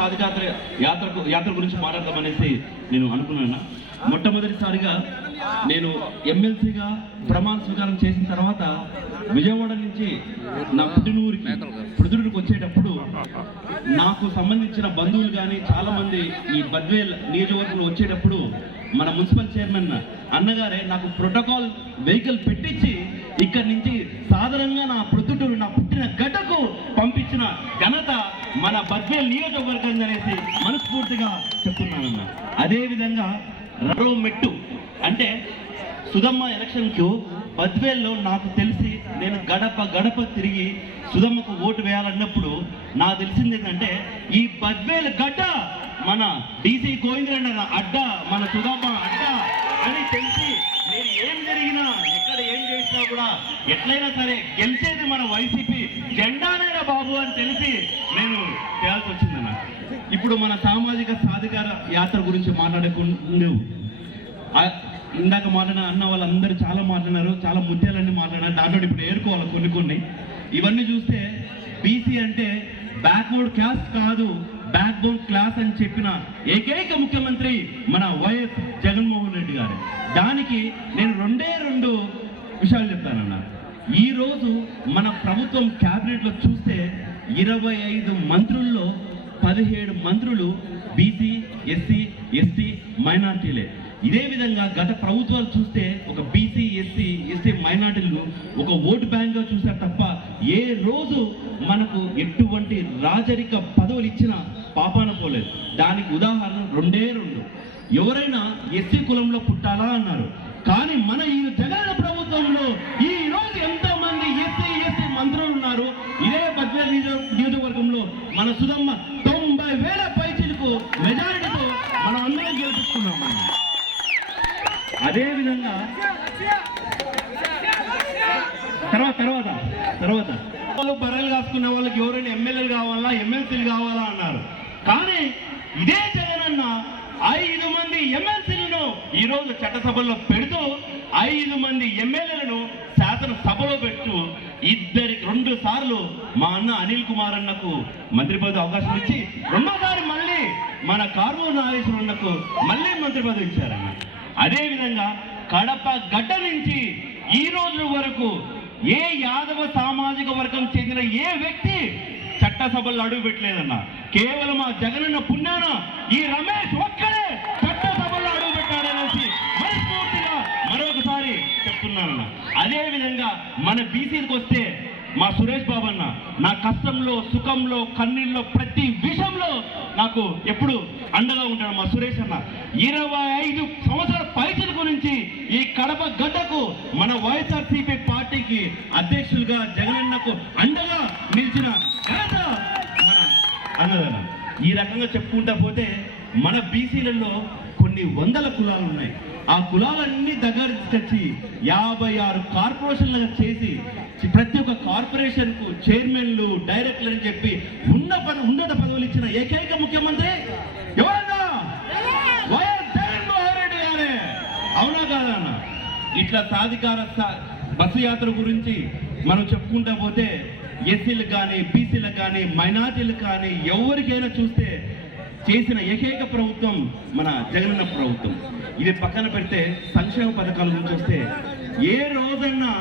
సాధికాత్ర యాత్రకు యాత్ర గురించి మాట్లాడదామనేసి నేను అనుకున్నాను. మొట్టమొదటిసారిగా నేను ఎమ్మెల్సీగా ప్రమాణ స్వీకారం చేసిన తర్వాత విజయవాడ నుంచి నా పుట్టినూరికి పుడుదుడికి వచ్చేటప్పుడు నాకు సంబంధించిన బంధువులు కానీ చాలా మంది ఈ బద్వేల్ నియోజకవర్గంలో వచ్చేటప్పుడు మన మున్సిపల్ చైర్మన్ అన్నగారే నాకు ప్రోటోకాల్ వెహికల్ పెట్టించి ఇక్కడి నుంచి సాధారణంగా నా ప్రొద్దుటూరు నా పుట్టిన గడ్డకు పంపించిన ఘన మన బద్వేల్ నియోజకవర్గం అనేసి మనస్ఫూర్తిగా చెప్తున్నానన్న. అదే విధంగా మెట్టు అంటే సుధమ్మ ఎలక్షన్కు బద్వేల్లో నాకు తెలిసి నేను గడప గడప తిరిగి సుధమ్మకు ఓటు వేయాలన్నప్పుడు నాకు తెలిసింది ఏంటంటే ఈ బద్వేల్ గడ్డ మన డీసీ గోవిందరన్న అడ్డ మన సుధమ్మ అడ్డ అని తెలిసి నేను ఏం జరిగినా ఎక్కడ ఏం చేసినా కూడా ఎట్లయినా సరే గెలిచేది మన వైసీపీ జెండానైనా బాబు అని తెలిసి నేను చేయాల్సి వచ్చిందన్న. ఇప్పుడు మన సామాజిక సాధికార యాత్ర గురించి మాట్లాడకుండా ఇందాక మాట్లాడిన అన్న వాళ్ళందరూ చాలా మాట్లాడినారు చాలా ముత్యాలన్నీ మాట్లాడారు దాంట్లో ఇప్పుడు ఏరుకోవాలి కొన్ని కొన్ని. ఇవన్నీ చూస్తే బీసీ అంటే బ్యాక్వర్డ్ క్లాస్ కాదు బ్యాక్ బోన్ క్లాస్ అని చెప్పిన ఏకైక ముఖ్యమంత్రి మన వైఎస్ జగన్మోహన్ రెడ్డి గారు. దానికి నేను రెండే రెండు విషయాలు చెప్తానన్న. ఈరోజు మన ప్రభుత్వం క్యాబినెట్లో చూస్తే ఇరవై ఐదు మంత్రుల్లో పదిహేడు మంత్రులు బీసీ ఎస్సీ ఎస్టీ మైనార్టీలే. ఇదే విధంగా గత ప్రభుత్వాలు చూస్తే ఒక బీసీ ఎస్సీ ఎస్టీ మైనార్టీలను ఒక ఓటు బ్యాంక్గా చూసారు తప్ప ఏ రోజు మనకు ఎటువంటి రాజరిక పదవులు ఇచ్చిన పాపాన పోలేదు. దానికి ఉదాహరణ రెండే రెండు. ఎవరైనా ఎస్సీ కులంలో పుట్టాలా అన్నారు. కానీ మన ఈ జగన్ ప్రభుత్వంలో ఈ రోజు ఎంతో మంది ఎస్సీ ఎస్సీ మంత్రులు ఉన్నారు. ఇదే బద్వేల్ నియోజకవర్గంలో మన సుధమ్మ తొంభై వేల పైచీలకు మెజారిటీతో మనం అందరం గెలిపించుకున్నాం అదేవిధంగా అదే విధంగా తర్వాత తర్వాత తర్వాత. వాళ్ళు బర్రెలు కాసుకున్న వాళ్ళకి ఎవరైనా ఎమ్మెల్యేలు కావాలా ఎమ్మెల్సీలు కావాలా అన్నారు. కానీ ఇదే జగనన్న ఐదు మంది ఎమ్మెల్సీలను ఈ రోజు చట్టసభలో పెడుతూ ఐదు మంది ఎమ్మెల్యేలను శాసనసభలో పెట్టు ఇద్దరికి రెండు సార్లు మా అన్న అనిల్ కుమార్ అన్నకు మంత్రి పదవి అవకాశం ఇచ్చి రెండోసారి మళ్ళీ మన కార్మూరు నాగేశ్వర అన్నకు మళ్ళీ మంత్రి పదవి ఇచ్చారన్న. అదేవిధంగా కడప గడ్డ నుంచి ఈ రోజు వరకు ఏ యాదవ సామాజిక వర్గం చెందిన ఏ వ్యక్తి చట్టసభల్లో అడుగు పెట్టలేదన్న. కేవలం ఆ జగనన్న పుణ్యాన ఈ రమేష్ ఒక్కడే చట్టసభల్లో అడుగు పెట్టాడనేసి మనస్ఫూర్తిగా మరొకసారి చెప్తున్నానన్న. అదే విధంగా మన బీసీలకు వస్తే మా సురేష్ బాబు అన్న నా కష్టంలో సుఖంలో కన్నీళ్ళలో ప్రతి విషయంలో నాకు ఎప్పుడు అండగా ఉంటాడు మా సురేష్ అన్న. ఇరవై ఐదు సంవత్సరాల పైసల గురించి ఈ కడప గడ్డకు మన వైఎస్ఆర్సీపీ పార్టీకి అధ్యక్షులుగా జగనన్నకు అండగా నిలిచిన ఈ రకంగా చెప్పుకుంటా పోతే మన బీసీలలో కొన్ని వందల కులాలు ఉన్నాయి. ఆ కులాలన్నీ దగ్గర తెచ్చి యాభై ఆరు కార్పొరేషన్లుగా చేసి ప్రతి ఒక్క కార్పొరేషన్కు చైర్మన్లు డైరెక్టర్లు అని చెప్పి ఉన్న పద ఉన్నత పదవులు ఇచ్చిన ఏకైక ముఖ్యమంత్రి ఎవరన్నా? వైఎస్ జగన్మోహన్ రెడ్డి గారే. అవునా కాదా ఇట్లా సాధికార బస్సు యాత్ర గురించి మనం చెప్పుకుంటా పోతే ఎస్సీలకు కానీ బీసీలకు కానీ మైనార్టీలకు కానీ ఎవరికైనా చూస్తే చేసిన ఏకైక ప్రభుత్వం మన జగనన్న ప్రభుత్వం. ఇది పక్కన పెడితే సంక్షేమ పథకాల గురించి వస్తే ఏ రోజన్నా